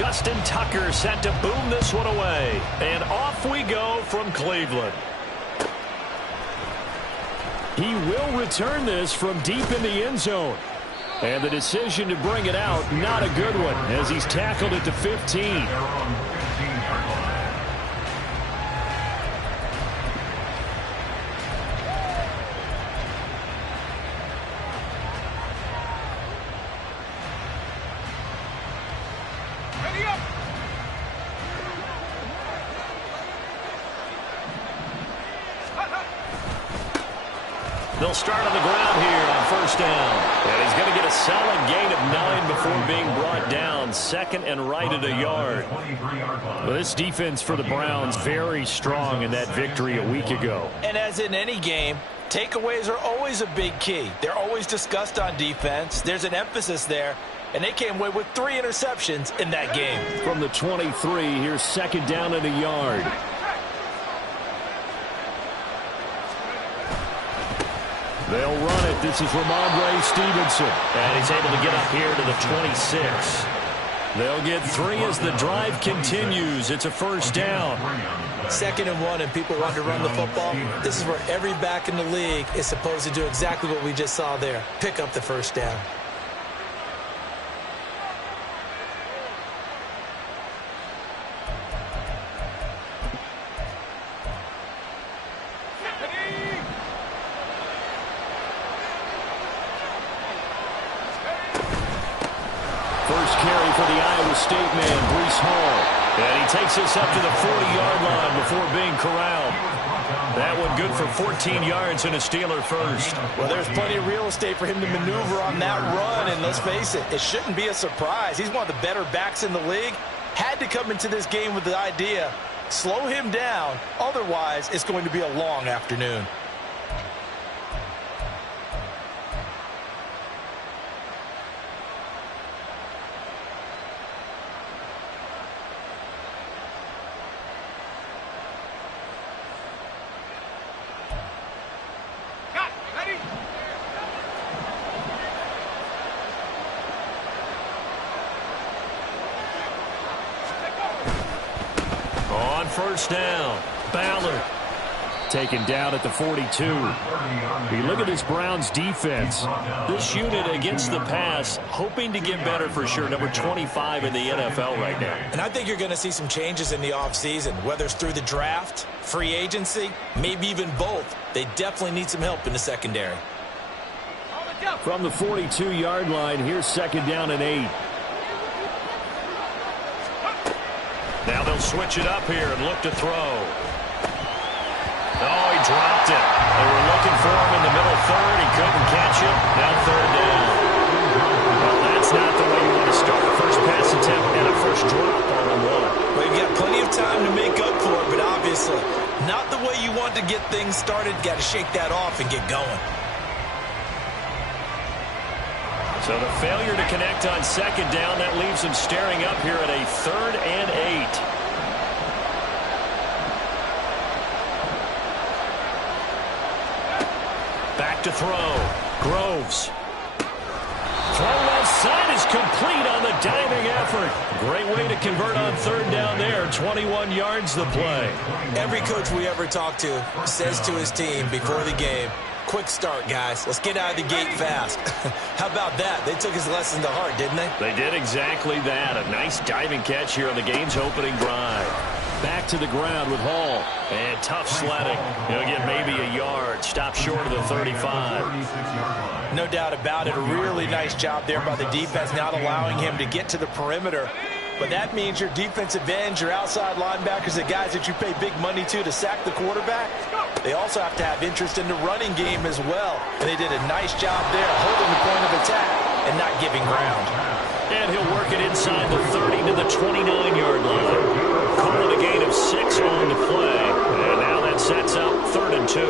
Justin Tucker set to boom this one away. And off we go from Cleveland. He will return this from deep in the end zone. And the decision to bring it out, not a good one, as he's tackled it to 15. They'll start on the ground here on first down. And he's going to get a solid gain of 9 before being brought down. Second and right at a yard. Well, this defense for the Browns very strong in that victory a week ago. And as in any game, takeaways are always a big key. They're always discussed on defense. There's an emphasis there. And they came away with 3 interceptions in that game. From the 23, here's second down and a yard. They'll run it. This is Ramondre Stevenson. And he's able to get up here to the 26. They'll get 3 as the drive continues. It's a first down. 2nd and 1 and people want to run the football. This is where every back in the league is supposed to do exactly what we just saw there. Pick up the first down. First carry for the Iowa State man, Breece Hall. And he takes us up to the 40-yard line before being corralled. That one good for 14 yards and a Steeler first. Well, there's plenty of real estate for him to maneuver on that run, and let's face it, it shouldn't be a surprise. He's one of the better backs in the league. Had to come into this game with the idea, slow him down, otherwise it's going to be a long afternoon. First down. Ballard taken down at the 42. You look at this Browns defense. This unit against the pass, hoping to get better for sure. Number 25 in the NFL right now. And I think you're going to see some changes in the offseason, whether it's through the draft, free agency, maybe even both. They definitely need some help in the secondary. From the 42-yard line, here's second down and 8. Now they'll switch it up here and look to throw. Oh, he dropped it. They were looking for him in the middle third. He couldn't catch it. Now third down. Well, that's not the way you want to start a first pass attempt and a first drop on the one. Well, you've got plenty of time to make up for it, but obviously not the way you want to get things started. Got to shake that off and get going. So the failure to connect on second down, that leaves them staring up here at a 3rd and 8. Back to throw. Groves. Throw left side is complete on the diving effort. Great way to convert on third down there. 21 yards the play. Every coach we ever talk to says to his team before the game, quick start, guys. Let's get out of the gate fast. How about that? They took his lesson to heart, didn't they? They did exactly that. A nice diving catch here on the game's opening drive. Back to the ground with Hall. And tough sledding. He'll get maybe a yard. Stop short of the 35. No doubt about it. A really nice job there by the defense, not allowing him to get to the perimeter. But that means your defensive ends, your outside linebackers, the guys that you pay big money to sack the quarterback, they also have to have interest in the running game as well. And they did a nice job there holding the point of attack and not giving ground. And he'll work it inside the 30 to the 29-yard line. Calling a gain of 6 on the play. And now that sets up 3rd and 2.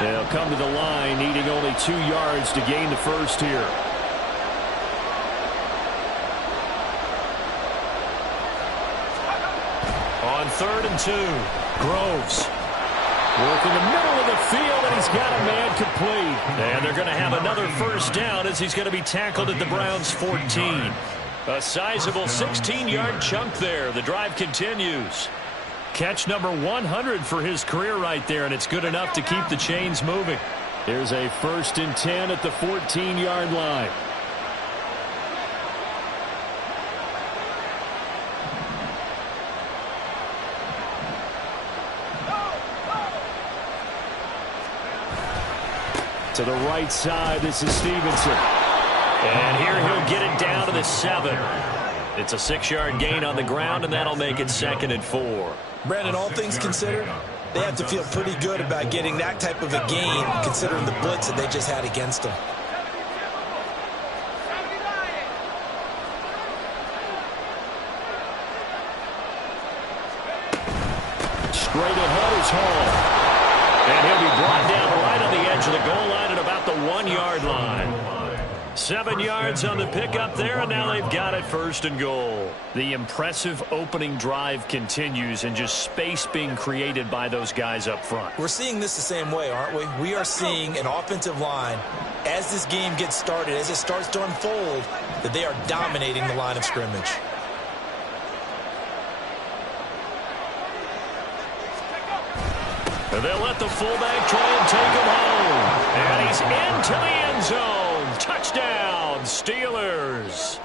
They'll come to the line, needing only 2 yards to gain the first here. On 3rd and 2, Groves. Work in the middle of the field, and he's got a man complete. And they're going to have another first down as he's going to be tackled at the Browns' 14. A sizable 16-yard chunk there. The drive continues. Catch number 100 for his career right there, and it's good enough to keep the chains moving. Here's a 1st and 10 at the 14-yard line. To the right side, this is Stevenson. And here he'll get it down to the 7. It's a 6-yard gain on the ground, and that'll make it 2nd and 4. Brandon, all things considered, they have to feel pretty good about getting that type of a gain, considering the blitz that they just had against them. Straight ahead is Hall. And he'll be brought down right on the edge of the goal line at about the 1-yard line. 7 yards on the pickup there, and now they've got it 1st and goal. The impressive opening drive continues, and just space being created by those guys up front. We're seeing this the same way, aren't we? We are seeing an offensive line, as this game gets started, as it starts to unfold, that they are dominating the line of scrimmage. And they'll let the fullback try and take him home. And he's into the end zone. Touchdown, Steelers.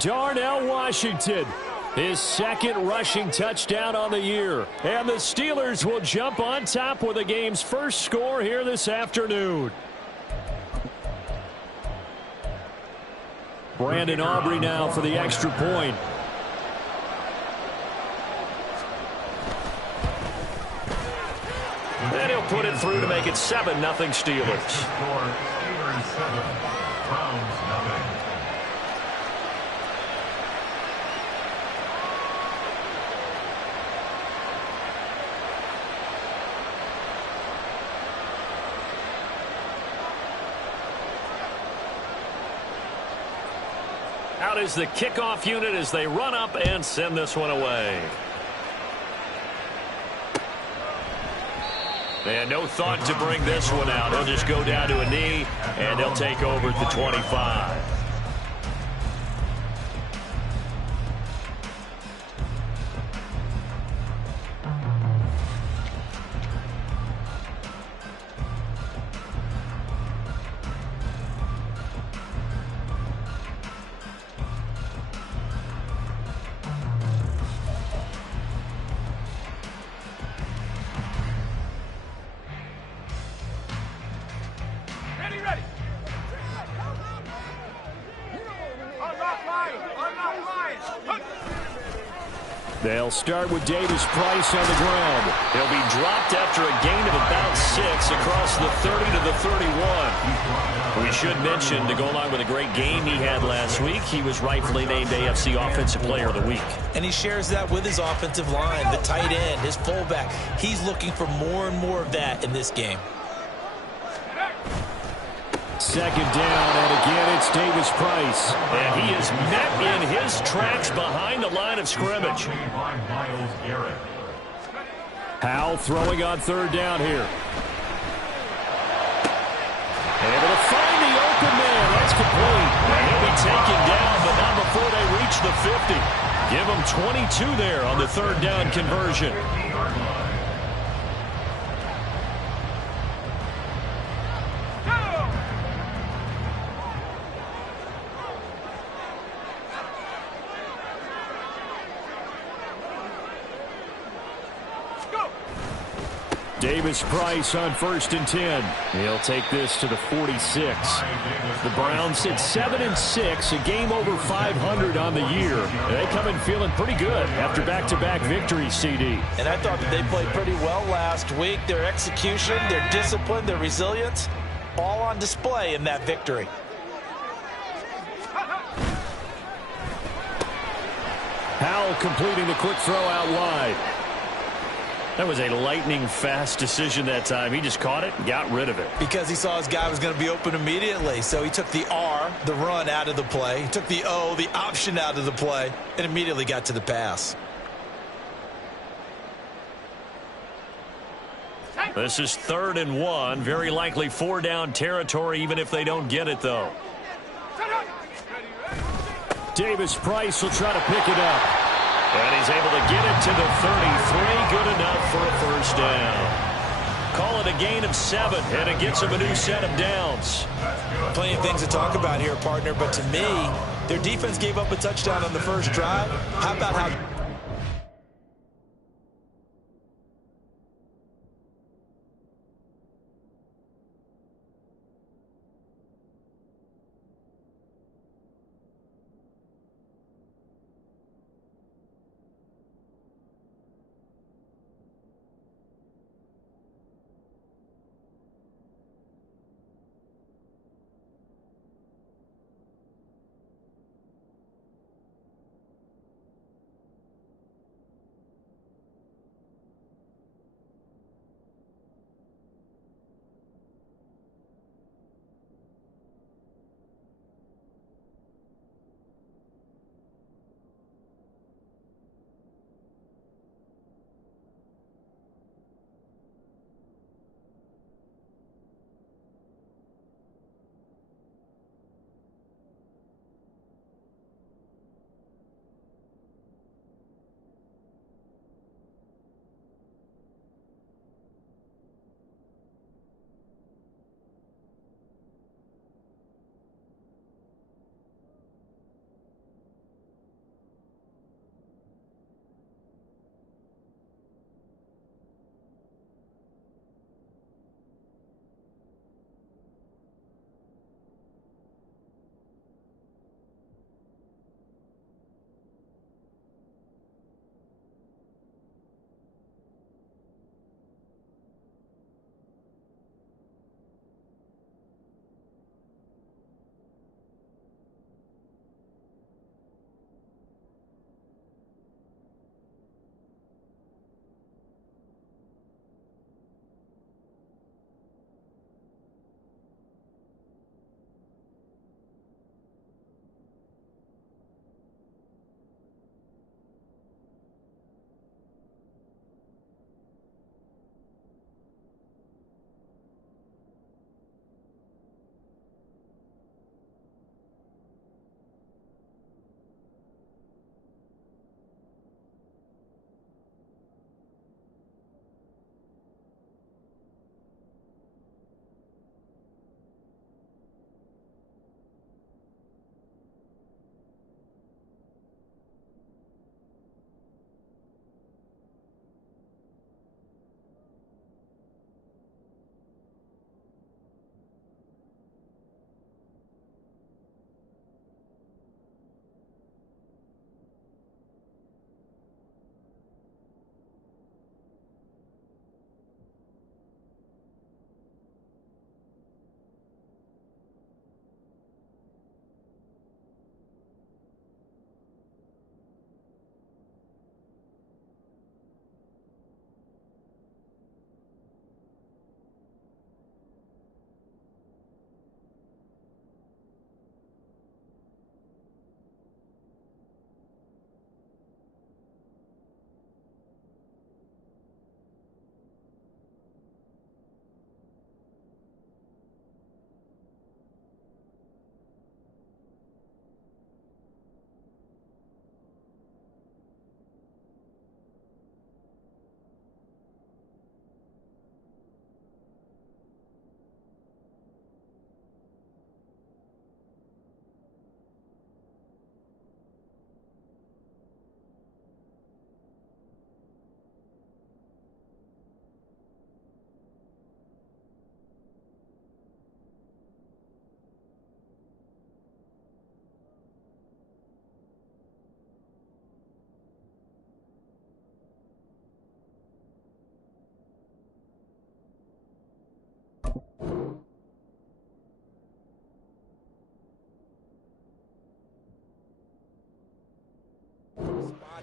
Darnell Washington, his 2nd rushing touchdown on the year. And the Steelers will jump on top with the game's first score here this afternoon. Brandon Aubrey now for the extra point. And he'll put it through to make it 7-0 Steelers. Out is the kickoff unit as they run up and send this one away. And no thought to bring this one out. He'll just go down to a knee, and they'll take over at the 25. They'll start with Davis Price on the ground. He'll be dropped after a gain of about 6 across the 30 to the 31. We should mention, to go along with a great game he had last week, he was rightfully named AFC Offensive Player of the Week. And he shares that with his offensive line, the tight end, his fullback. He's looking for more and more of that in this game. 2nd down, and again it's Davis Price. And he is met in his tracks behind the line of scrimmage. Howell throwing on 3rd down here. Able to find the open man. That's complete. And he'll be taken down, but not before they reach the 50. Give him 22 there on the 3rd down conversion. Davis Price on 1st and 10. He'll take this to the 46. The Browns sit 7-6, a game over 500 on the year. They come in feeling pretty good after back-to-back victories, CD. And I thought that they played pretty well last week. Their execution, their discipline, their resilience, all on display in that victory. Howell completing the quick throw out wide. That was a lightning-fast decision that time. He just caught it and got rid of it. Because he saw his guy was going to be open immediately. So he took the R, the run, out of the play. He took the O, the option, out of the play, and immediately got to the pass. This is 3rd and 1. Very likely 4-down territory, even if they don't get it, though. Davis Price will try to pick it up. And he's able to get it to the 33. Good enough for a first down. Call it a gain of 7, and it gets them a new set of downs. Plenty of things to talk about here, partner, but to me, their defense gave up a touchdown on the first drive. How about how...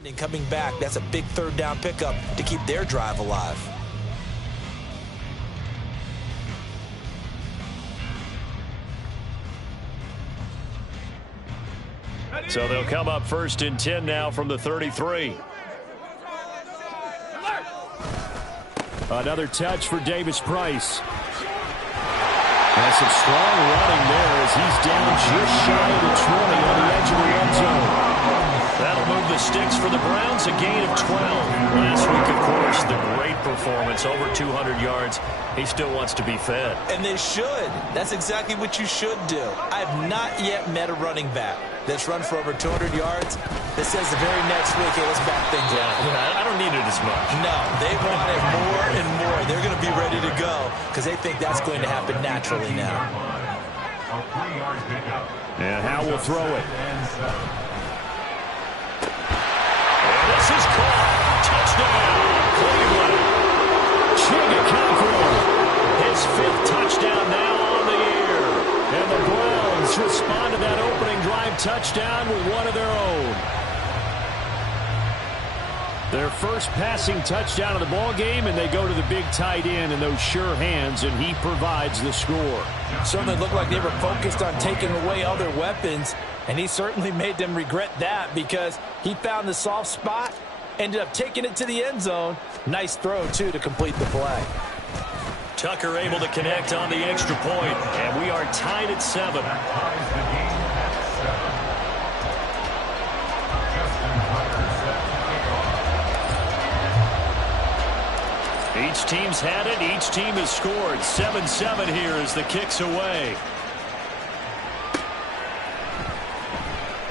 And coming back, that's a big 3rd down pickup to keep their drive alive. So they'll come up 1st and 10 now from the 33. Another touch for Davis Price. And some strong running there as he's down just shy of the 20 on the edge of the red zone. That'll move the sticks for the Browns, a gain of 12. Last week, of course, the great performance, over 200 yards. He still wants to be fed. And they should. That's exactly what you should do. I have not yet met a running back that's run for over 200 yards that says the very next week, hey, let's back things up. Yeah, I don't need it as much. No, they want it more and more. They're going to be ready to go because they think that's going to happen naturally now. And Howe will throw it. And this is caught. Touchdown, Cleveland. Chigga-Conqueror. His 5th touchdown now on the year. And the Browns respond to that opening drive touchdown with one of their own. Their first passing touchdown of the ball game, and they go to the big tight end in those sure hands, and he provides the score. Certainly looked like they were focused on taking away other weapons, and he certainly made them regret that because he found the soft spot, ended up taking it to the end zone. Nice throw, too, to complete the play. Tucker able to connect on the extra point, and we are tied at 7. Each team's had it. Each team has scored. 7-7 here as the kick's away.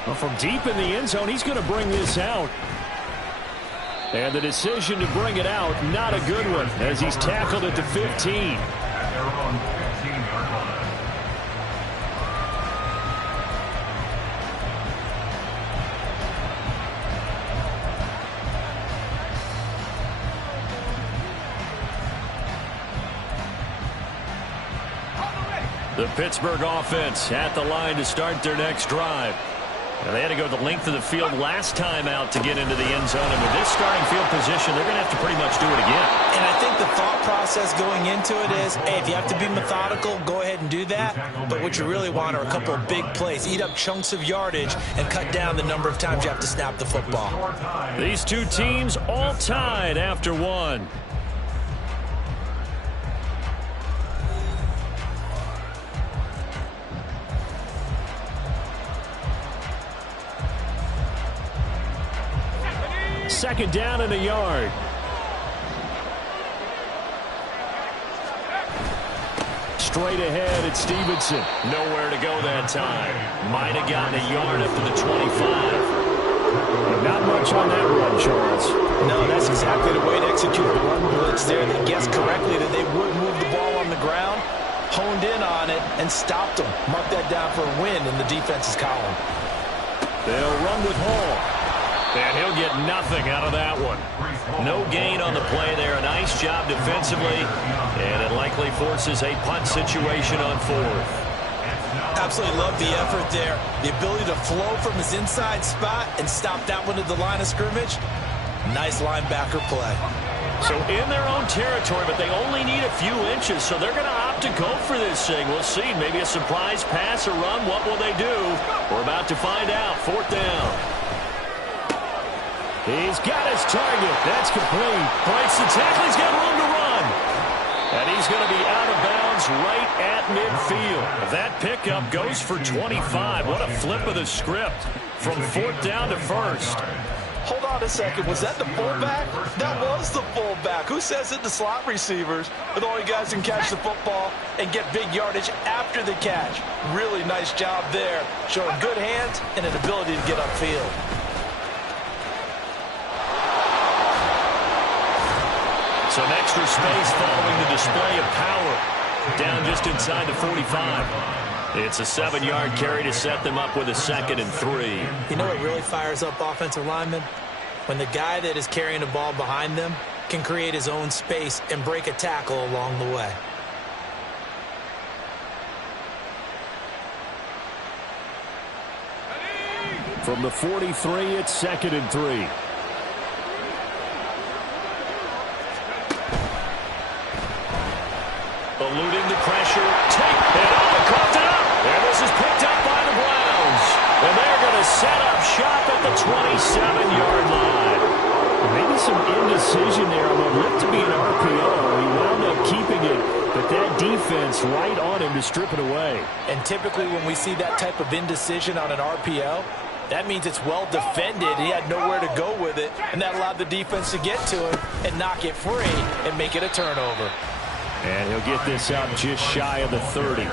Well, from deep in the end zone, he's going to bring this out. And the decision to bring it out, not a good one, as he's tackled at the 15. The Pittsburgh offense at the line to start their next drive. And they had to go the length of the field last time out to get into the end zone. And with this starting field position, they're going to have to pretty much do it again. And I think the thought process going into it is, hey, if you have to be methodical, go ahead and do that. But what you really want are a couple of big plays. Eat up chunks of yardage and cut down the number of times you have to snap the football. These two teams all tied after one. Second down and a yard. Straight ahead at Stevenson. Nowhere to go that time. Might have gotten a yard up to the 25. Not much on that run, Charles. No, that's exactly the way to execute the run blitz there. They guessed correctly that they would move the ball on the ground, honed in on it, and stopped them. Mark that down for a win in the defense's column. They'll run with Hall. And he'll get nothing out of that one. No gain on the play there. A nice job defensively. And it likely forces a punt situation on 4th. Absolutely love the effort there. The ability to flow from his inside spot and stop that one at the line of scrimmage. Nice linebacker play. So in their own territory, but they only need a few inches. So they're going to opt to go for this thing. We'll see. Maybe a surprise pass or run. What will they do? We're about to find out. 4th down. He's got his target. That's complete. Breaks the tackle. He's got room to run. And he's going to be out of bounds right at midfield. That pickup goes for 25. What a flip of the script from 4th down to 1st. Hold on a second. Was that the fullback? That was the fullback. Who says it? The slot receivers are the only guys who can catch the football and get big yardage after the catch. Really nice job there. Showing good hands and an ability to get upfield. Some extra space following the display of power. Down just inside the 45. It's a 7-yard carry to set them up with a 2nd and 3. You know what really fires up offensive linemen? When the guy that is carrying the ball behind them can create his own space and break a tackle along the way. From the 43, it's 2nd and 3. Eluding the pressure. Take it up. Caught up. And this is picked up by the Browns. And they're going to set up shop at the 27-yard line. Maybe some indecision there on what looked to be an RPO. He wound up keeping it, but that defense right on him to strip it away. And typically when we see that type of indecision on an RPO, that means it's well defended. He had nowhere to go with it, and that allowed the defense to get to him and knock it free and make it a turnover. And he'll get this up just shy of the 30.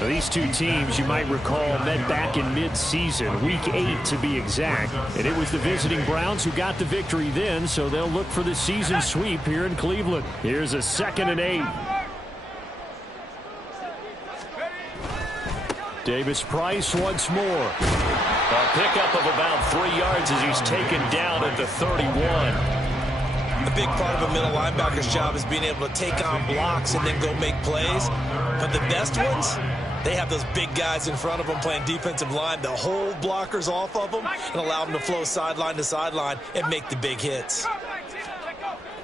Now, these two teams, you might recall, met back in mid-season, Week 8 to be exact. And it was the visiting Browns who got the victory then, so they'll look for the season sweep here in Cleveland. Here's a 2nd and 8. Davis-Price once more. A pickup of about 3 yards as he's taken down at the 31. A big part of a middle linebacker's job is being able to take on blocks and then go make plays. But the best ones, they have those big guys in front of them playing defensive line that hold blockers off of them and allow them to flow sideline to sideline and make the big hits.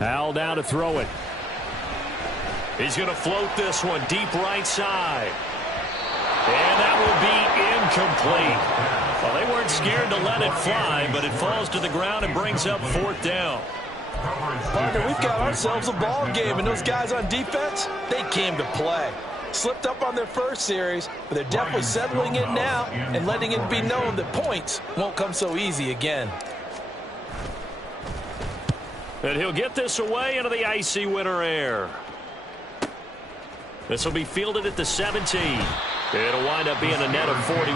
Al down to throw it. He's going to float this one deep right side. And that will be incomplete. Well, they weren't scared to let it fly, but it falls to the ground and brings up 4th down. Partner, we've got ourselves a ball game, and those guys on defense, they came to play. Slipped up on their first series, but they're definitely settling in now and letting it be known that points won't come so easy again. And he'll get this away into the icy winter air. This will be fielded at the 17. It'll wind up being a net of 41.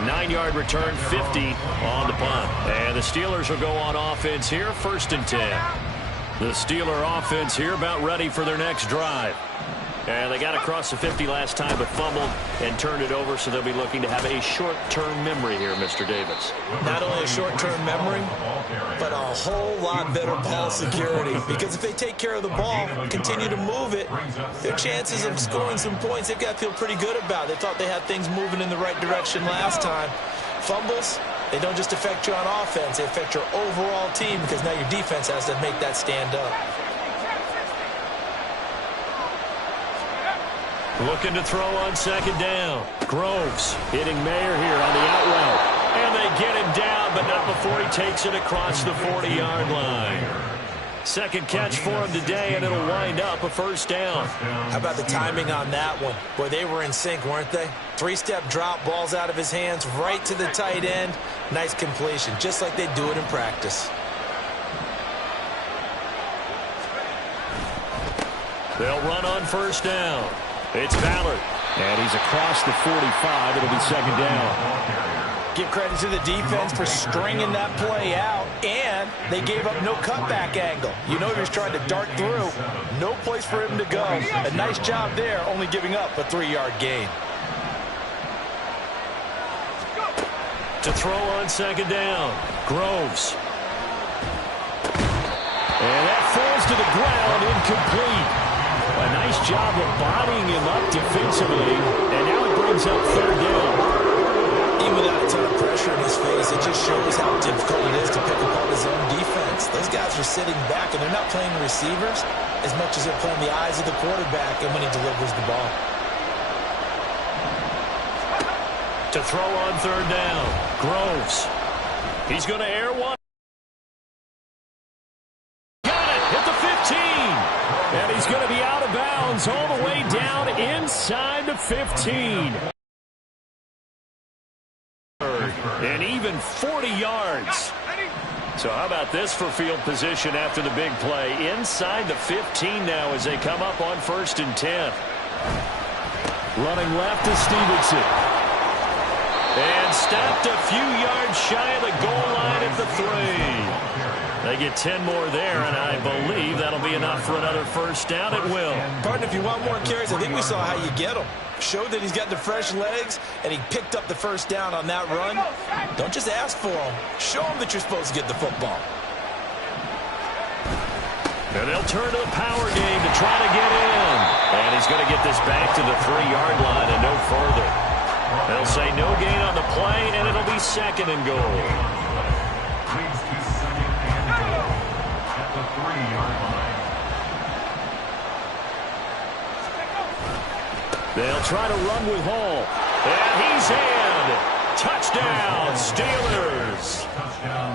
9-yard return, 50 on the punt. And the Steelers will go on offense here, 1st and 10. The Steeler offense here about ready for their next drive. And they got across the 50 last time, but fumbled and turned it over, so they'll be looking to have a short-term memory here, Mr. Davis. Not only a short-term memory, but a whole lot better ball security. Because if they take care of the ball, continue to move it, their chances of scoring some points, they've got to feel pretty good about. They thought they had things moving in the right direction last time. Fumbles, they don't just affect you on offense, they affect your overall team because now your defense has to make that stand up. Looking to throw on 2nd down. Groves hitting Mayer here on the out route. And they get him down, but not before he takes it across the 40-yard line. 2nd catch for him today, and it'll wind up a 1st down. How about the timing on that one? Boy, they were in sync, weren't they? 3-step drop, balls out of his hands, right to the tight end. Nice completion, just like they do it in practice. They'll run on 1st down. It's Ballard, and he's across the 45. It'll be 2nd down. Give credit to the defense for stringing that play out, and they gave up no cutback angle. You know he was trying to dart through. No place for him to go. A nice job there, only giving up a 3-yard gain. To throw on 2nd down, Groves. And that falls to the ground, incomplete. A nice job of bodying him up defensively, and now it brings up 3rd down. Even without a ton of pressure in his face, it just shows how difficult it is to pick apart his own defense. Those guys are sitting back, and they're not playing the receivers as much as they're playing the eyes of the quarterback and when he delivers the ball. To throw on 3rd down, Groves. He's going to air one. And he's going to be out of bounds all the way down inside the 15. And even 40 yards. So how about this for field position after the big play? Inside the 15 now as they come up on 1st and 10. Running left is Stevenson. And stopped a few yards shy of the goal line at the 3. They get 10 more there, and I believe that'll be enough for another 1st down. It will. Partner, if you want more carries, I think we saw how you get them. Showed that he's got the fresh legs, and he picked up the 1st down on that run. Don't just ask for them. Show them that you're supposed to get the football. And they'll turn to the power game to try to get in. And he's going to get this back to the 3-yard line and no further. They'll say no gain on the play, and it'll be 2nd and goal. They'll try to run with Hall. And he's in. Touchdown, Steelers.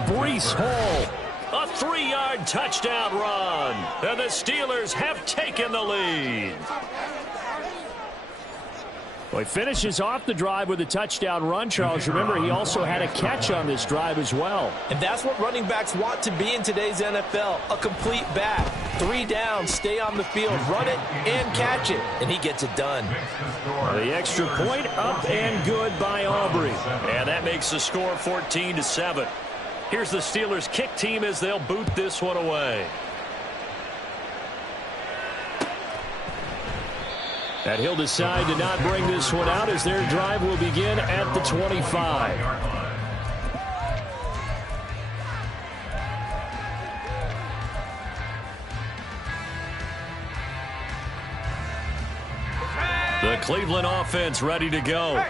Breece Hall A 3-yard touchdown run. And the Steelers have taken the lead. Well, he finishes off the drive with a touchdown run, Charles. Remember, he also had a catch on this drive as well. And that's what running backs want to be in today's NFL, a complete back. 3 downs, stay on the field, run it, and catch it. And he gets it done. The extra point up and good by Aubrey. And that makes the score 14-7. Here's the Steelers kick team as they'll boot this one away. And he'll decide to not bring this one out as their drive will begin at the 25. The Cleveland offense ready to go.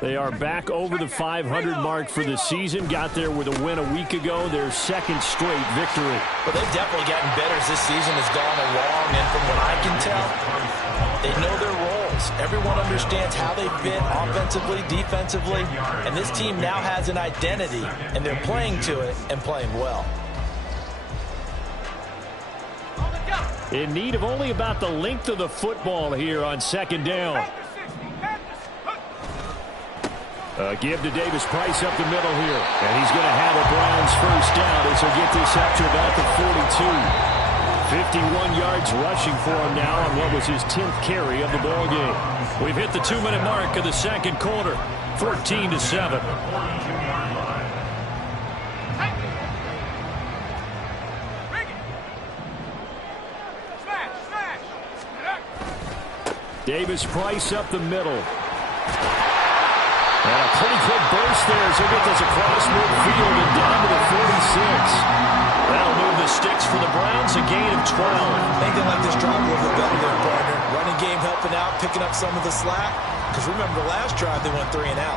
They are back over the 500 mark for the season. Got there with a win a week ago, their second straight victory. Well, they've definitely gotten better as this season has gone along, and from what I can tell, they know their roles. Everyone understands how they fit offensively, defensively, and this team now has an identity, and they're playing to it and playing well. In need of only about the length of the football here on second down. Give to Davis Price up the middle here. And he's going to have a Browns first down as he'll get this up to about the 42. 51 yards rushing for him now on what was his 10th carry of the ball game. We've hit the 2-minute mark of the second quarter. 14-7. Davis Price up the middle. And a pretty quick burst there as he'll get this across midfield and down to the 46. That'll move the sticks for the Browns, a gain of 12. I think they like this drive a little bit better there, partner. Running game helping out, picking up some of the slack. Because remember, the last drive they went 3 and out.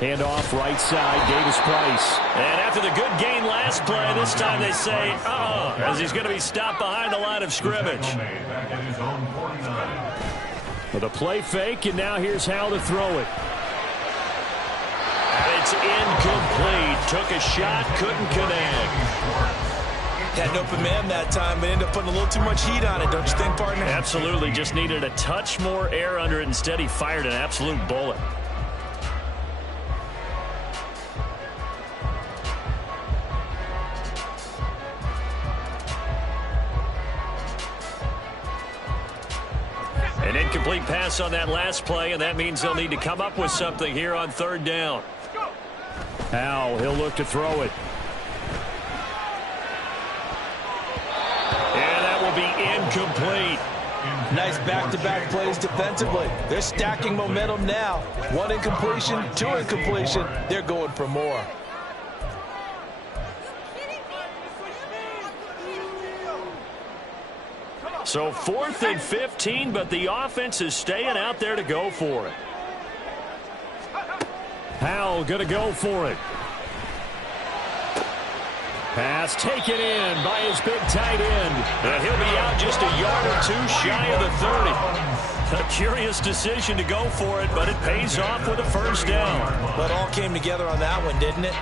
Handoff right side, Davis Price. And after the good gain last play, this time they say, as he's going to be stopped behind the line of scrimmage. With a play fake, and now here's how to throw it. And it's incomplete. Took a shot, couldn't connect. Had an open man that time, but ended up putting a little too much heat on it, don't you think, partner? Absolutely, just needed a touch more air under it. Instead, he fired an absolute bullet. An incomplete pass on that last play, and that means they'll need to come up with something here on third down. Howell, he'll look to throw it. And that will be incomplete. Nice back-to-back plays defensively. They're stacking momentum now. 1 incompletion, 2 incompletion. They're going for more. So 4th and 15, but the offense is staying out there to go for it. Howell going to go for it. Pass taken in by his big tight end. And he'll be out just a yard or 2 shy of the 30. A curious decision to go for it, but it pays off with a first down. But it all came together on that one, didn't it?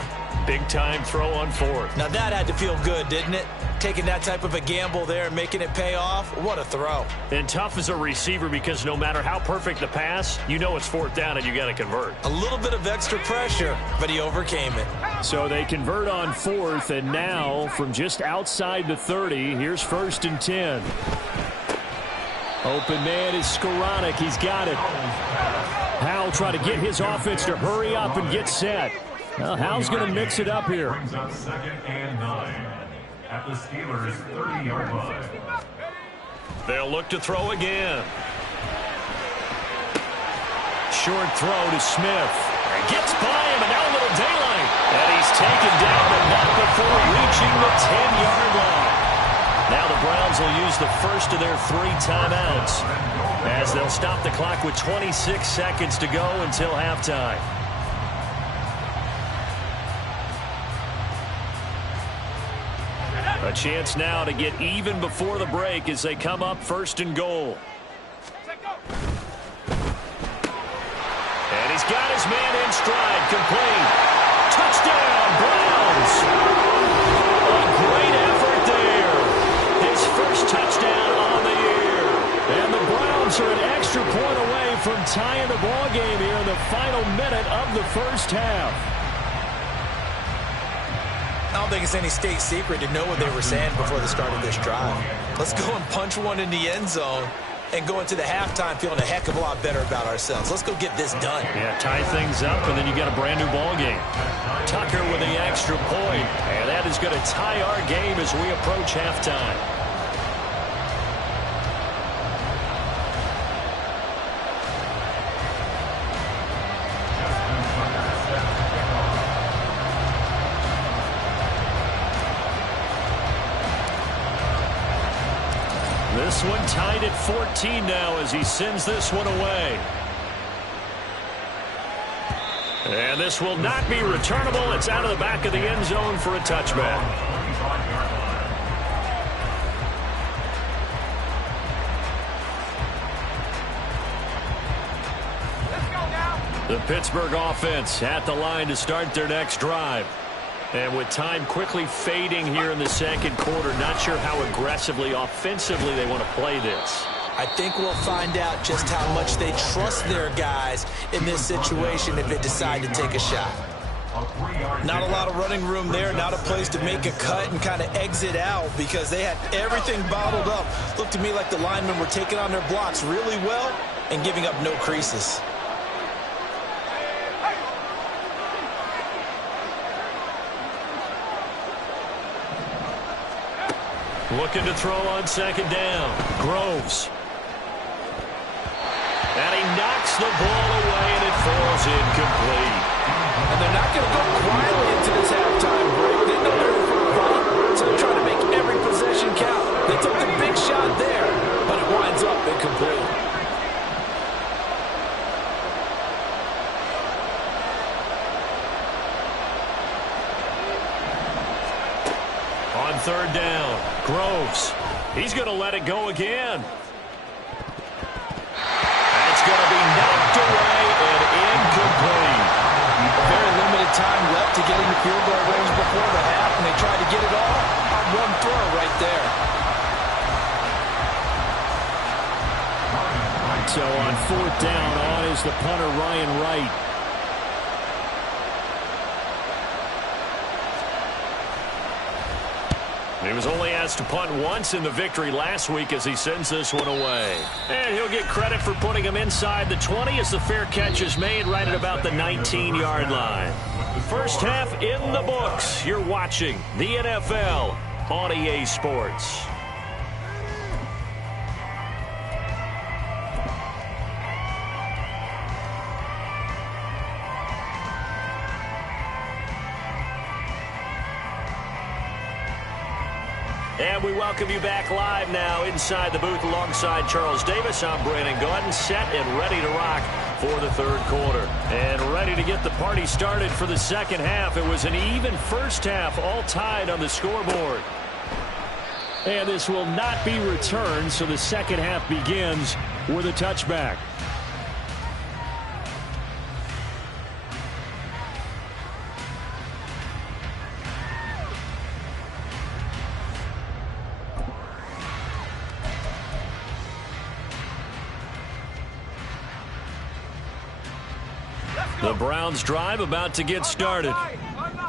Big time throw on 4th. Now that had to feel good, didn't it? Taking that type of a gamble there and making it pay off. What a throw. And tough as a receiver because no matter how perfect the pass, you know it's 4th down and you got to convert. A little bit of extra pressure, but he overcame it. So they convert on 4th, and now from just outside the 30, here's 1st and 10. Open man is Skoranek. He's got it. Howell trying to get his offense to hurry up and get set. Well, Howell's going to mix it up here. Brings up 2nd and 9 at the Steelers' 30-yard line. They'll look to throw again. Short throw to Smith. Gets by him, and now a little daylight. And he's taken down, but not before reaching the 10-yard line. Now the Browns will use the first of their 3 timeouts as they'll stop the clock with 26 seconds to go until halftime. A chance now to get even before the break as they come up 1st and goal. And he's got his man in stride, complete. Touchdown, Browns. A great effort there. His first touchdown on the year. And the Browns are an extra point away from tying the ball game here in the final minute of the first half. I don't think it's any state secret to know what they were saying before the start of this drive. Let's go and punch one in the end zone and go into the halftime feeling a heck of a lot better about ourselves. Let's go get this done. Yeah, tie things up, and then you got a brand new ball game. Tucker with the extra point, and that is going to tie our game as we approach halftime. This one tied at 14 now as he sends this one away. And this will not be returnable. It's out of the back of the end zone for a touchback. The Pittsburgh offense at the line to start their next drive. And with time quickly fading here in the second quarter, not sure how aggressively, offensively they want to play this. I think we'll find out just how much they trust their guys in this situation if they decide to take a shot. Not a lot of running room there, not a place to make a cut and kind of exit out because they had everything bottled up. Looked to me like the linemen were taking on their blocks really well and giving up no creases. Looking to throw on second down. Groves. And he knocks the ball away, and it falls incomplete. And they're not going to go quietly into this halftime break. They know they're in for a fight, so they're trying to make every possession count. They took the big shot there, but it winds up incomplete. On third down, Groves. He's going to let it go again. And it's going to be knocked away and incomplete. Very limited time left to get into field goal range before the half, and they tried to get it all on one throw right there. So on fourth down, on is the punter, Ryan Wright. He was only asked to punt once in the victory last week as he sends this one away. And he'll get credit for putting him inside the 20 as the fair catch is made right at about the 19-yard line. First half in the books. You're watching the NFL on EA Sports. And we welcome you back live now inside the booth alongside Charles Davis. I'm Brandon Gaudin, set and ready to rock for the third quarter. And ready to get the party started for the second half. It was an even first half, all tied on the scoreboard. And this will not be returned, so the second half begins with a touchback. The Browns drive about to get started.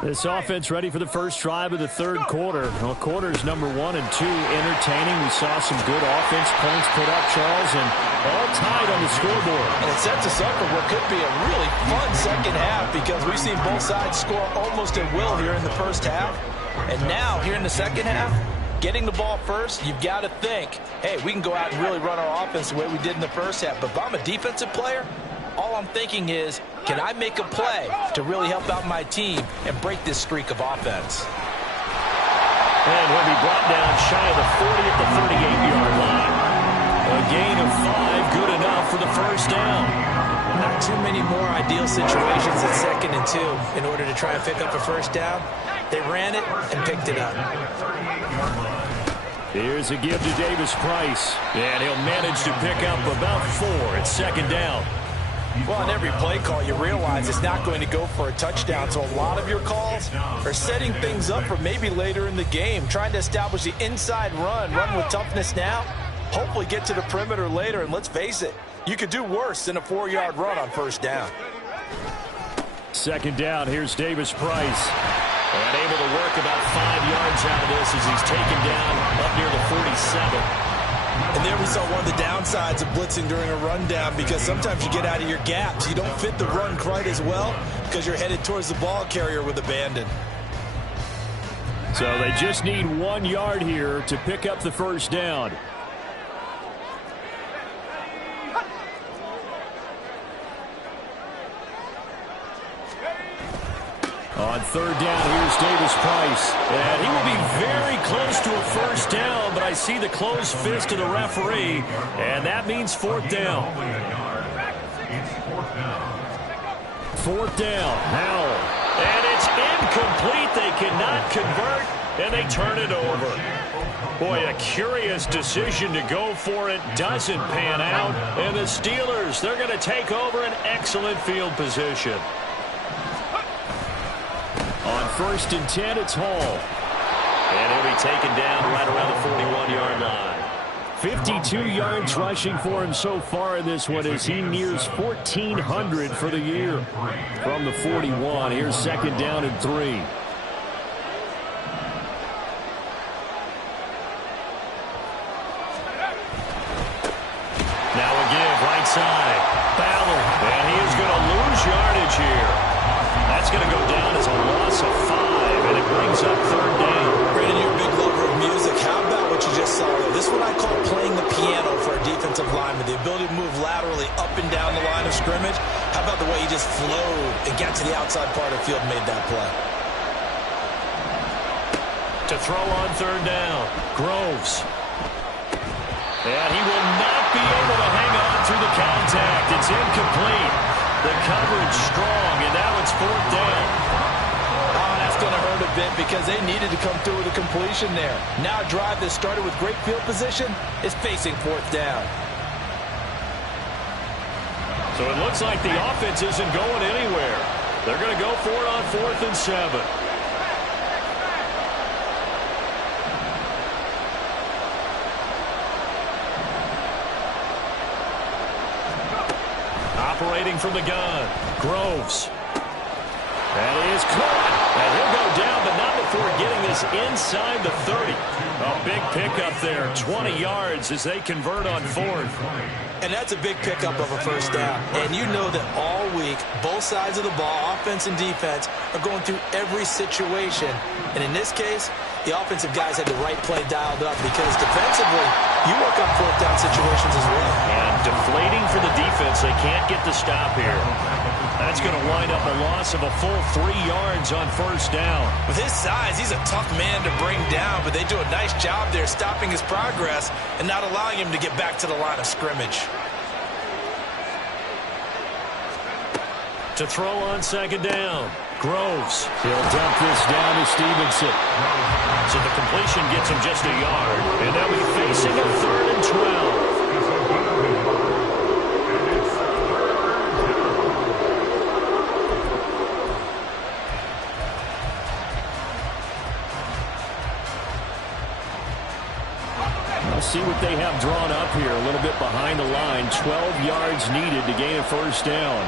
This offense ready for the first drive of the third quarter. Well, quarters number 1 and 2 entertaining. We saw some good offense points put up, Charles, and all tied on the scoreboard. And it sets us up for what could be a really fun second half because we've seen both sides score almost at will here in the first half. And now, here in the second half, getting the ball first, you've got to think, hey, we can go out and really run our offense the way we did in the first half. But if I'm a defensive player, all I'm thinking is, can I make a play to really help out my team and break this streak of offense? And he'll be brought down shy of the 40 at the 38-yard line. A gain of 5, good enough for the first down. Not too many more ideal situations at 2nd and 2 in order to try and pick up a first down. They ran it and picked it up. Here's a give to Davis Price, and he'll manage to pick up about 4 at second down. Well, on every play call, you realize it's not going to go for a touchdown, so a lot of your calls are setting things up for maybe later in the game, trying to establish the inside run with toughness now, hopefully get to the perimeter later, and let's face it, you could do worse than a 4-yard run on first down. Second down, here's Davis Price. And able to work about 5 yards out of this as he's taken down up near the 47. And there we saw one of the downsides of blitzing during a rundown, because sometimes you get out of your gaps. You don't fit the run quite as well because you're headed towards the ball carrier with abandon. So they just need 1 yard here to pick up the first down. On third down, here's Davis Price. And he will be very close to a first down, but I see the closed fist of the referee, and that means fourth down. Fourth down, Howell. And it's incomplete. They cannot convert, and they turn it over. Boy, a curious decision to go for it. Doesn't pan out. And the Steelers, they're going to take over an excellent field position. On 1st and 10, it's Hall. And he'll be taken down right around the 41-yard line. 52 yards rushing for him so far in this one as he nears 1,400 for the year. From the 41, here's second down and 3. Now a give right side. Ballard. And he is going to lose yardage here. That's going to go down as a loss of 5, and it brings up third down. Brandon, you're a big lover of music. How about what you just saw there? This is what I call playing the piano for a defensive lineman. The ability to move laterally up and down the line of scrimmage. How about the way he just flowed and got to the outside part of the field and made that play? To throw on third down, Groves. And he will not be able to hang on through the contact. It's incomplete. The coverage strong, and now it's fourth down. Oh, that's going to hurt a bit because they needed to come through with a completion there. Now a drive that started with great field position is facing fourth down. So it looks like the offense isn't going anywhere. They're going to go for it on 4th and 7. Operating from the gun, Groves. That is caught. And he'll go down, but not before getting this inside the 30. A big pickup there, 20 yards as they convert on 4th. And that's a big pickup of a first down. And you know that all week, both sides of the ball, offense and defense, are going through every situation. And in this case, the offensive guys had the right play dialed up because defensively, you work on fourth down situations as well. And deflating for the defense. They can't get the stop here. That's going to wind up a loss of a full 3 yards on first down. With his size, he's a tough man to bring down, but they do a nice job there stopping his progress and not allowing him to get back to the line of scrimmage. To throw on second down, Groves. He'll dump this down to Stevenson. So the completion gets him just a yard. And they'll be facing a 3rd and 12. Let's see what they have drawn up here. A little bit behind the line. 12 yards needed to gain a first down.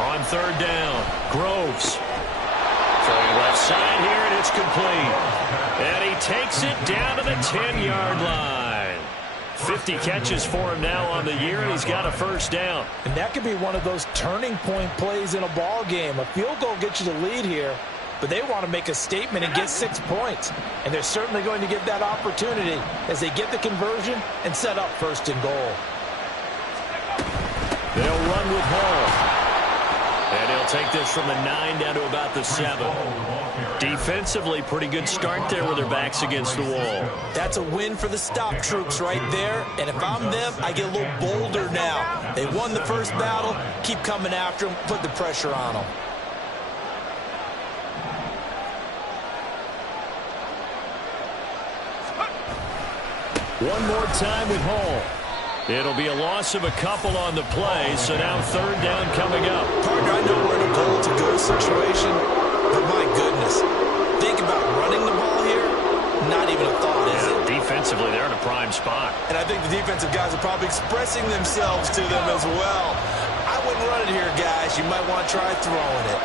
On third down, Groves. Throwing left side here, and it's complete. And he takes it down to the 10-yard line. 50 catches for him now on the year, and he's got a first down. And that could be one of those turning point plays in a ball game. A field goal gets you the lead here, but they want to make a statement and get 6 points. And they're certainly going to get that opportunity as they get the conversion and set up first and goal. They'll run with Hall. And he'll take this from the 9 down to about the 7. Defensively, pretty good start there with their backs against the wall. That's a win for the stop troops right there. And if I'm them, I get a little bolder now. They won the first battle. Keep coming after them. Put the pressure on them. One more time with Hall. It'll be a loss of a couple on the play, so now 3rd down coming up. Partner, I know we're in a goal-to-go situation, but my goodness, think about running the ball here. Not even a thought, is it? Defensively, they're in a prime spot. And I think the defensive guys are probably expressing themselves to them as well. I wouldn't run it here, guys. You might want to try throwing it.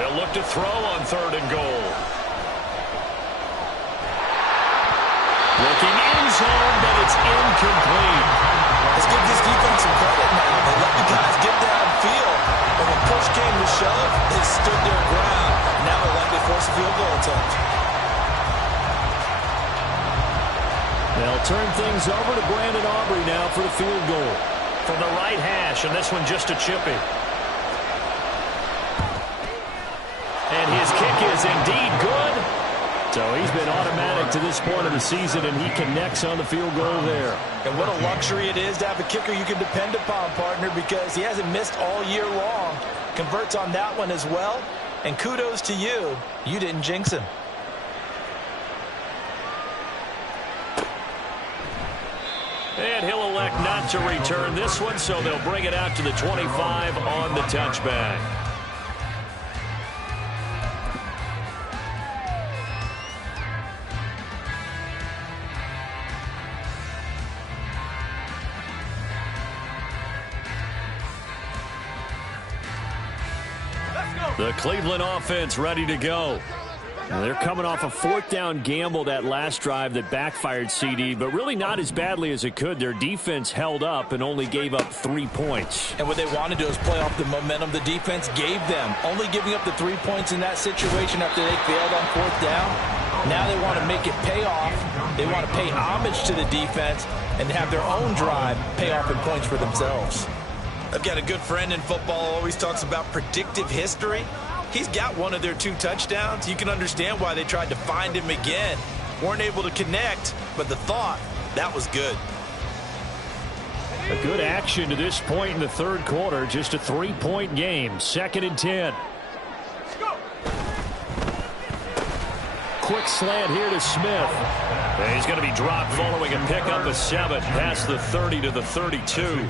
They'll look to throw on 3rd and goal. Looking in zone, but it's incomplete. Let's give this defense some credit now. They let the guys get downfield. And when push came to shove, they stood their ground. Now they'll likely force a field goal attempt. They'll turn things over to Brandon Aubrey now for the field goal. From the right hash, and this one just a chippy. And his kick is indeed good. So he's been automatic to this point of the season, and he connects on the field goal there. And what a luxury it is to have a kicker you can depend upon, partner, because he hasn't missed all year long. Converts on that one as well. And kudos to you. You didn't jinx him. And he'll elect not to return this one, so they'll bring it out to the 25 on the touchback. The Cleveland offense ready to go. Now they're coming off a 4th down gamble that last drive that backfired CD, but really not as badly as it could. Their defense held up and only gave up 3 points. And what they want to do is play off the momentum the defense gave them. Only giving up the 3 points in that situation after they failed on 4th down. Now they want to make it pay off. They want to pay homage to the defense and have their own drive pay off in points for themselves. I've got a good friend in football who always talks about predictive history. He's got one of their 2 touchdowns. You can understand why they tried to find him again. Weren't able to connect, but the thought, that was good. A good action to this point in the 3rd quarter. Just a 3-point game. 2nd and 10. Quick slant here to Smith. And he's going to be dropped following a pickup of 7 past the 30 to the 32.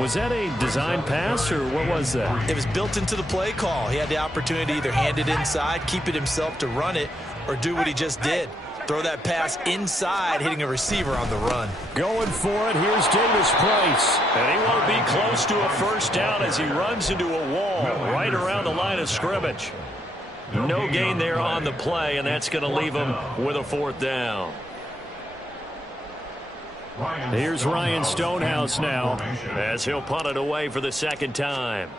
Was that a design pass, or what was that? It was built into the play call. He had the opportunity to either hand it inside, keep it himself to run it, or do what he just did. Throw that pass inside, hitting a receiver on the run. Going for it, here's Davis Price. And he won't be close to a 1st down as he runs into a wall right around the line of scrimmage. No gain there on the play, and that's going to leave him with a 4th down. Here's Ryan Stonehouse now as he'll punt it away for the 2nd time.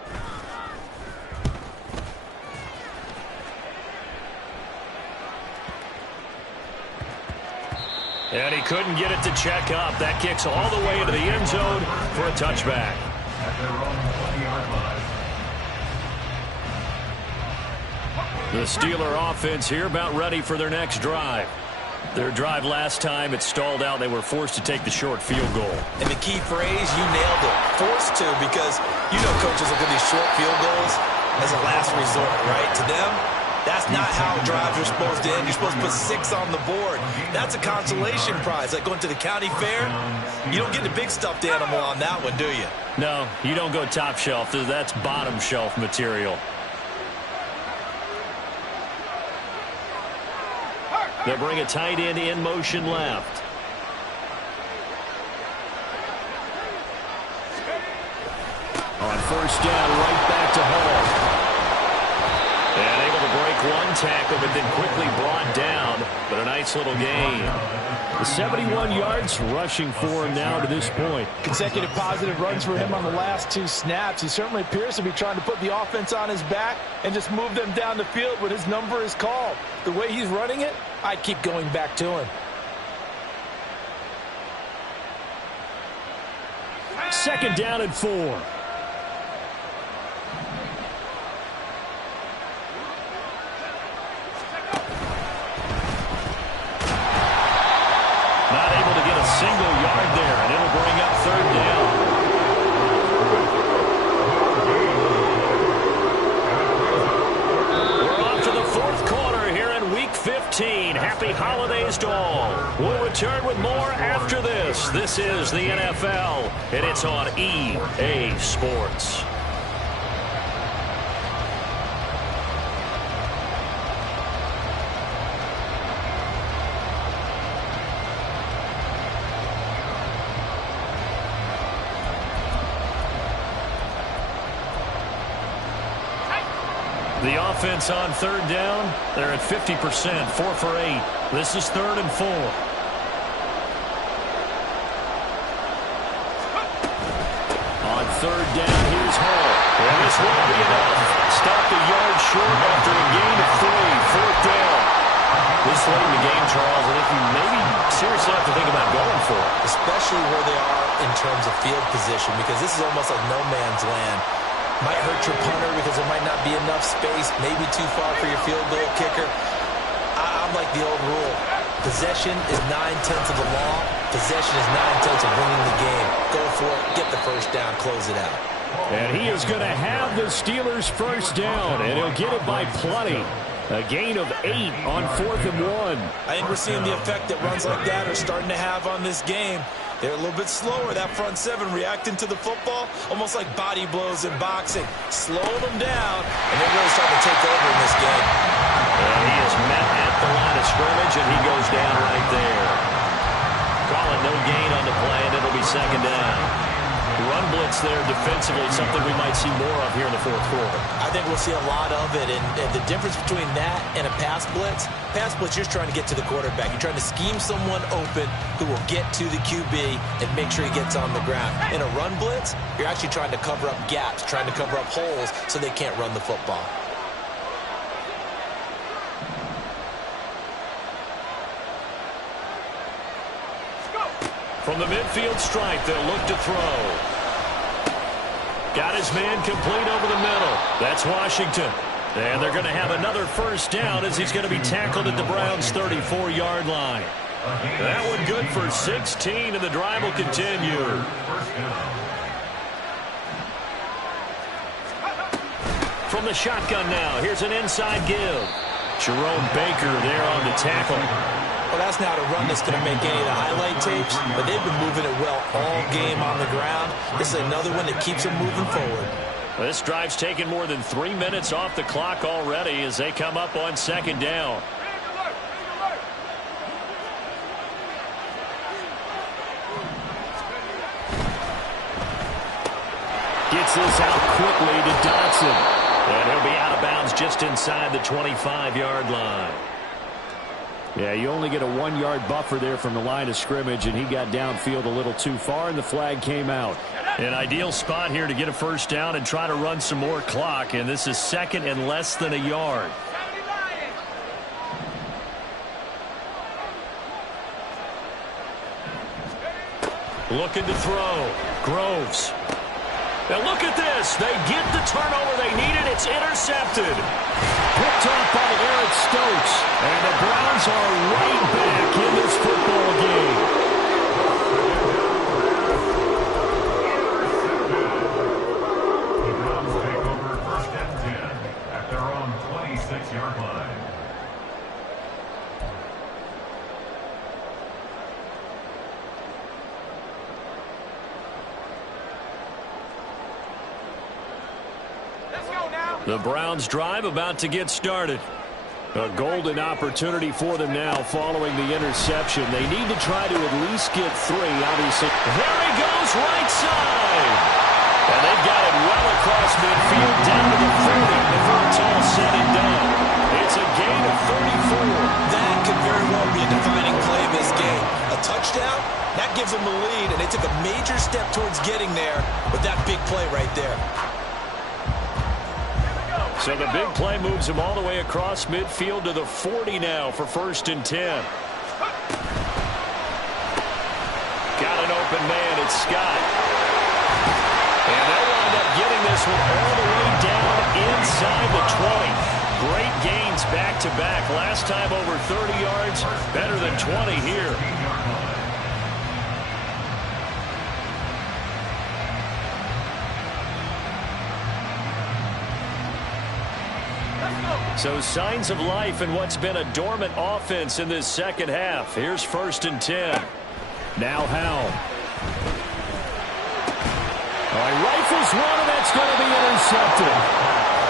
And he couldn't get it to check up. That kicks all the way into the end zone for a touchback. The Steeler offense here about ready for their next drive. Their drive last time, it stalled out. They were forced to take the short field goal. And the key phrase, you nailed it. Forced to, because you know coaches look at these short field goals as a last resort, right? To them, that's not how drives are supposed to end. You're supposed to put 6 on the board. That's a consolation prize. Like going to the county fair, you don't get the big stuffed animal on that one, do you? No, you don't go top shelf. That's bottom shelf material. They'll bring a tight end in motion left. On 1st down, right back to Hall. And able to break 1 tackle, but then quickly brought down. But a nice little gain. The 71 yards rushing for him now to this point. Consecutive positive runs for him on the last 2 snaps. He certainly appears to be trying to put the offense on his back and just move them down the field when his number is called. The way he's running it, I'd keep going back to him. Second down and 4. Not able to get a single yard there, and it'll bring up third down. We're off to the fourth quarter here in Week 15. Happy holidays to all. We'll return with more after this. This is the NFL, and it's on EA Sports. The offense on third down, they're at 50%, 4 for 8. This is 3rd and 4. On third down, here's Hall. And this won't be enough. Stopped a yard short after a gain of 3, 4th down. This late in the game, Charles, and if you maybe seriously have to think about going for it. Especially where they are in terms of field position, because this is almost like no man's land. Might hurt your punter because there might not be enough space, maybe too far for your field goal kicker. I'm like the old rule. Possession is 9/10 of the law. Possession is 9/10 of winning the game. Go for it, get the first down, close it out. And he is going to have the Steelers' first down, and he'll get it by plenty. A gain of 8 on 4th and 1. I think we're seeing the effect that runs like that are starting to have on this game. They're a little bit slower, that front 7 reacting to the football, almost like body blows in boxing. Slowing them down, and they're really starting to take over in this game. And he is met at the line of scrimmage, and he goes down right there. Calling no gain on the play, and it'll be second down. Run blitz there defensively, something we might see more of here in the fourth quarter. I think we'll see a lot of it, and the difference between that and a pass blitz, you're trying to get to the quarterback. You're trying to scheme someone open who will get to the QB and make sure he gets on the ground. In a run blitz, you're actually trying to cover up gaps, trying to cover up holes so they can't run the football. From the midfield stripe, they'll look to throw. Got his man complete over the middle. That's Washington. And they're going to have another first down as he's going to be tackled at the Browns' 34-yard line. That one good for 16, and the drive will continue. From the shotgun now, here's an inside give. Jerome Baker there on the tackle. Well, that's not a run that's going to make any of the highlight tapes, but they've been moving it well all game on the ground. This is another one that keeps them moving forward. Well, this drive's taken more than 3 minutes off the clock already as they come up on second down. Gets this out quickly to Dotson. And he'll be out of bounds just inside the 25-yard line. Yeah, you only get a 1-yard buffer there from the line of scrimmage, and he got downfield a little too far, and the flag came out. An ideal spot here to get a first down and try to run some more clock, and this is second and less than a yard. Looking to throw. Groves. Now look at this. They get the turnover they needed. It's intercepted. Picked off by Eric Stokes. And the Browns are right back in this football game. The Browns take over 1st and 10 at their own 26-yard line. The Browns drive about to get started. A golden opportunity for them now following the interception. They need to try to at least get 3, obviously. There he goes, right side. And they've got it well across midfield down to the 30 before it's all said and done. It's a gain getting there with that big play right there. So the big play moves him all the way across midfield to the 40 now for 1st and 10. Got an open man. It's Scott. And they'll wind up getting this one all the way down inside the 20. Great gains back-to-back. Last time over 30 yards, better than 20 here. So signs of life in what's been a dormant offense in this second half. Here's 1st and 10. Now Howell. All right, rifles one, and that's going to be intercepted.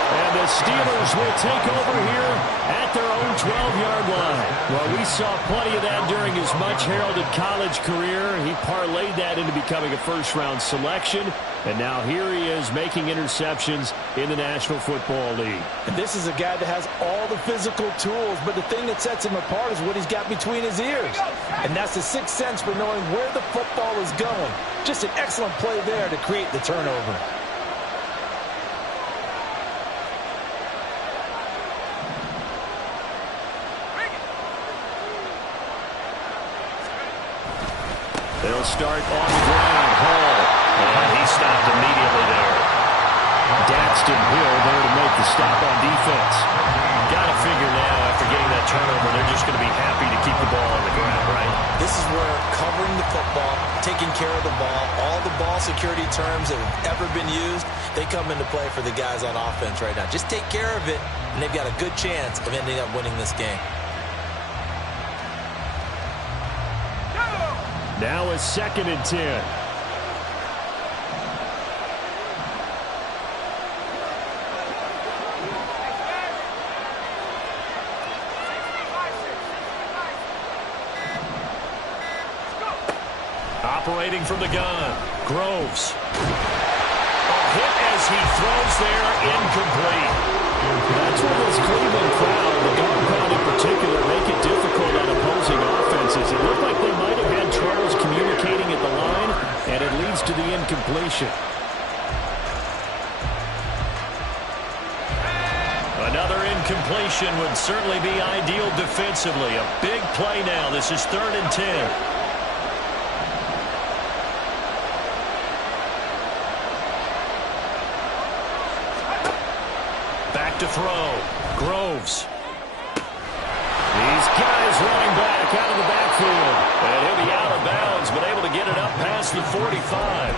And the Steelers will take over here at their own 12-yard line. Well, we saw plenty of that during his much-heralded college career. He parlayed that into becoming a first-round selection. And now here he is making interceptions in the National Football League. And this is a guy that has all the physical tools, but the thing that sets him apart is what he's got between his ears. And that's the sixth sense for knowing where the football is going. Just an excellent play there to create the turnover. They'll start on the ground. Hall. And he stopped immediately there. Daxton Hill there to make the stop on defense. Got to figure now, after getting that turnover, they're just going to be happy to keep the ball on the ground, right? This is where covering the football, taking care of the ball, all the ball security terms that have ever been used, they come into play for the guys on offense right now. Just take care of it, and they've got a good chance of ending up winning this game. Now a 2nd and 10. Operating from the gun, Groves. A hit as he throws there, incomplete. That's where this Cleveland crowd, the dog pound in particular, make it difficult on opposing offenses. It looked like they might have had troubles communicating at the line, and it leads to the incompletion. Another incompletion would certainly be ideal defensively. A big play now. This is 3rd and 10. To throw. Groves. These guys running back out of the backfield. And he'll be out of bounds, but able to get it up past the 45.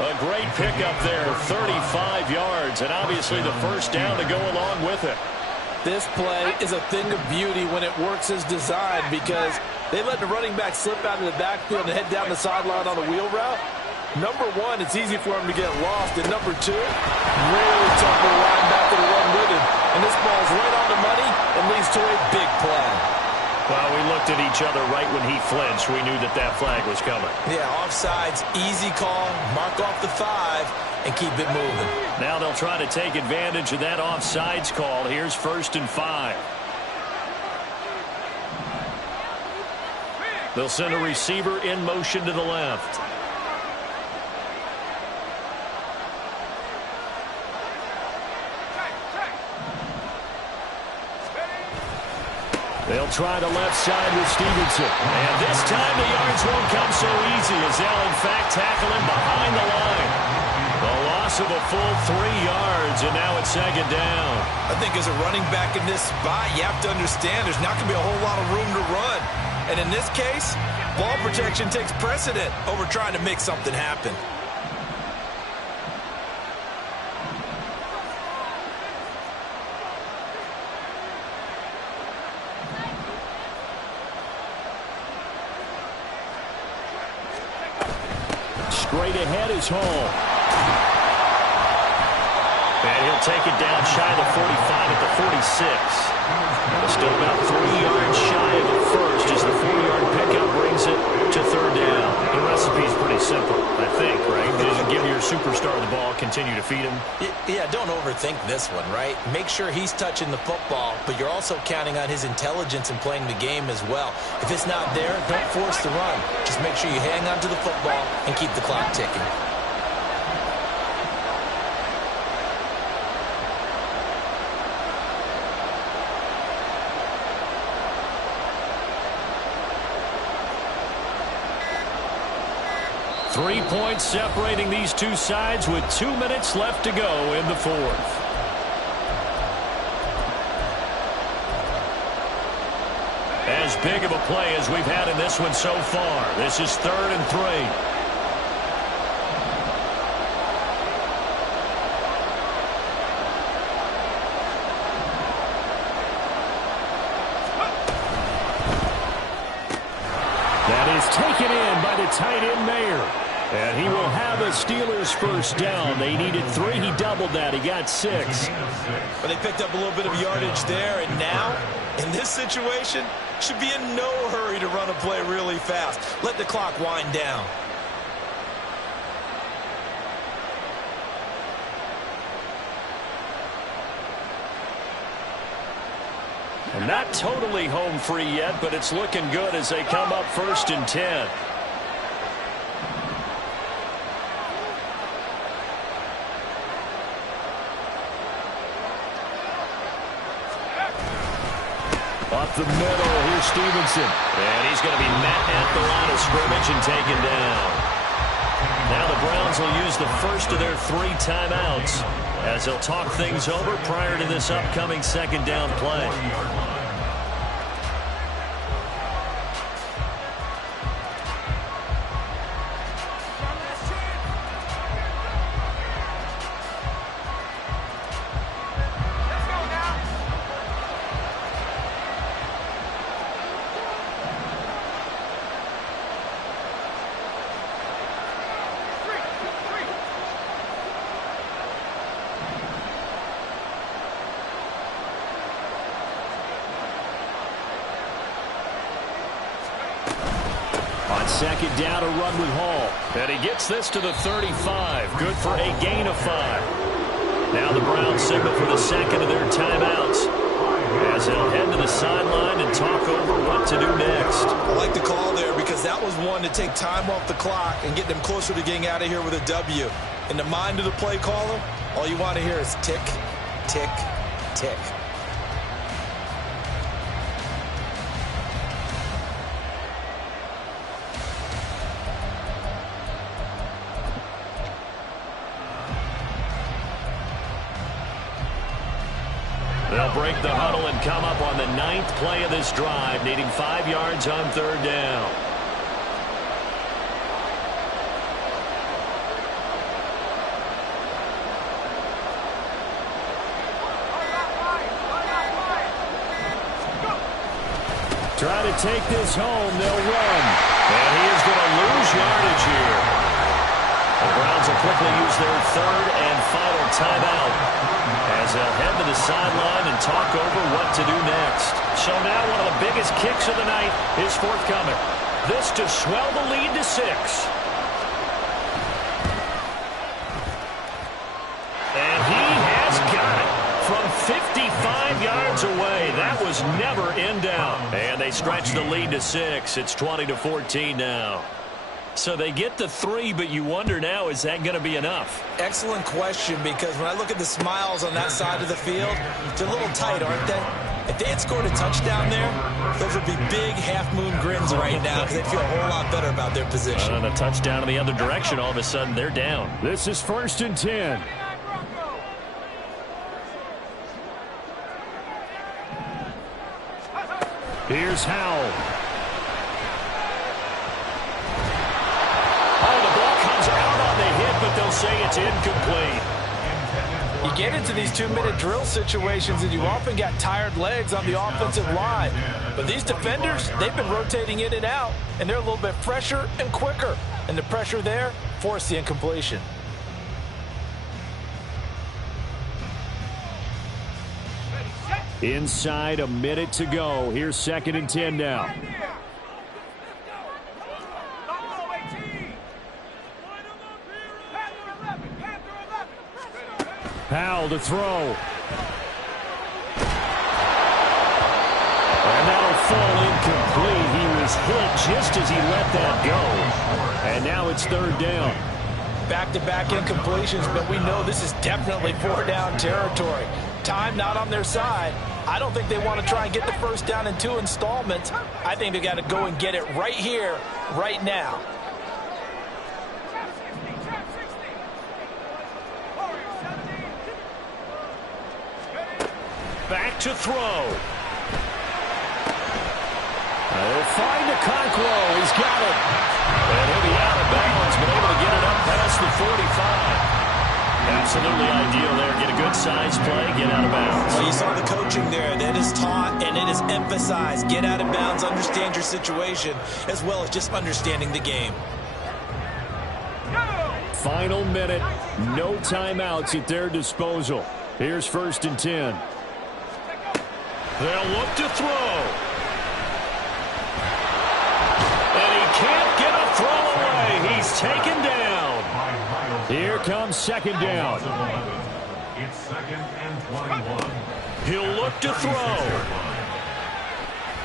A great pickup there, 35 yards, and obviously the first down to go along with it. This play is a thing of beauty when it works as designed because they let the running back slip out of the backfield and head down the sideline on a wheel route. Number one, it's easy for him to get lost. And number two, really tough for the linebacker to run with him. And this ball's right on the money and leads to a big play. Well, we looked at each other right when he flinched. We knew that that flag was coming. Yeah, offsides, easy call, mark off the 5, and keep it moving. Now they'll try to take advantage of that offsides call. Here's 1st and 5. They'll send a receiver in motion to the left. They'll try the left side with Stevenson. And this time the yards won't come so easy as they'll, in fact, tackle him behind the line. The loss of a full 3 yards, and now it's 2nd down. I think as a running back in this spot, you have to understand there's not going to be a whole lot of room to run. And in this case, ball protection takes precedent over trying to make something happen. Straight ahead is Hall. And he'll take it down shy of the 45 at the 46. Still about 3 yards shy of the first as the 4-yard pickup brings it to 3rd down. The recipe's pretty simple, I think, right? Just give your superstar the ball, continue to feed him. Yeah, don't overthink this one, right? Make sure he's touching the football, but you're also counting on his intelligence in playing the game as well. If it's not there, don't force the run. Just make sure you hang on to the football and keep the clock ticking. 3 points separating these two sides with 2 minutes left to go in the fourth. As big of a play as we've had in this one so far. This is 3rd and 3. Taken in by the tight end Mayer. And he will have a Steelers first down. They needed 3. He doubled that. He got 6. But they picked up a little bit of yardage there. And now, in this situation, should be in no hurry to run a play really fast. Let the clock wind down. And not totally home free yet, but it's looking good as they come up 1st and 10. Up the middle, here's Stevenson. And he's going to be met at the line of scrimmage and taken down. Now the Browns will use the first of their 3 timeouts as they'll talk things over prior to this upcoming 2nd down play. On 2nd down, a run with Hall. And he gets this to the 35. Good for a gain of 5. Now the Browns signal for the 2nd of their timeouts as they'll head to the sideline and talk over what to do next. I like the call there because that was one to take time off the clock and get them closer to getting out of here with a W. In the mind of the play caller, all you want to hear is tick, tick, tick. They'll break the huddle and come up on the 9th play of this drive, needing 5 yards on 3rd down. Try to take this home. They'll run. And he is going to lose yardage here. The Browns will quickly use their 3rd and final timeout as they'll head to the sideline and talk over what to do next. So now one of the biggest kicks of the night is forthcoming. This to swell the lead to 6. And he has got it from 55 yards away. That was never in doubt. And they stretch the lead to 6. It's 20-14 now. So they get the 3, but you wonder now, is that going to be enough? Excellent question, because when I look at the smiles on that side of the field, they're a little tight, aren't they? If they had scored a touchdown there, those would be big half-moon grins right now because they'd feel a whole lot better about their position. And a touchdown in the other direction, all of a sudden they're down. This is 1st and 10. Here's Howell. But they'll say it's incomplete. You get into these 2-minute drill situations and you often got tired legs on the offensive line. But these defenders, they've been rotating in and out, and they're a little bit fresher and quicker. And the pressure there forced the incompletion. Inside, a minute to go. Here's 2nd and 10 now. Powell to throw. And that'll fall incomplete. He was hit just as he let that go. And now it's 3rd down. Back-to-back incompletions, but we know this is definitely 4-down territory. Time not on their side. I don't think they want to try and get the first down in 2 installments. I think they got to go and get it right here, right now. back to throw. They'll find Okonkwo. He's got it. And he'll be out of bounds, but able to get it up past the 45. Absolutely ideal there. Get a good size play, get out of bounds. Well, you saw the coaching there. That is taught and it is emphasized. Get out of bounds, understand your situation, as well as just understanding the game. Final minute. No timeouts at their disposal. Here's 1st and 10. They'll look to throw. And he can't get a throw away. He's taken down. Here comes 2nd down. It's 2nd and 21. He'll look to throw.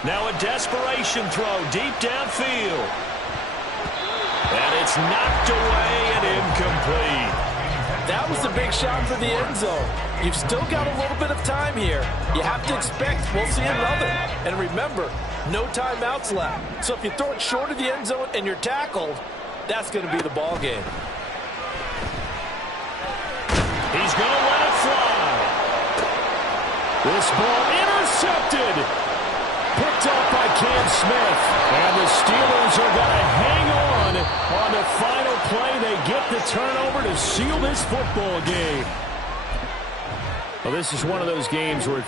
Now a desperation throw deep downfield. And it's knocked away and incomplete. That was a big shot for the end zone. You've still got a little bit of time here. You have to expect we'll see another. And remember, no timeouts left. So if you throw it short of the end zone and you're tackled, that's going to be the ball game. He's going to let it fly. This ball intercepted. Picked up by Cam Smith. And the Steelers are going to hang on the final play. They get the turnover to seal this football game. Well, this is one of those games where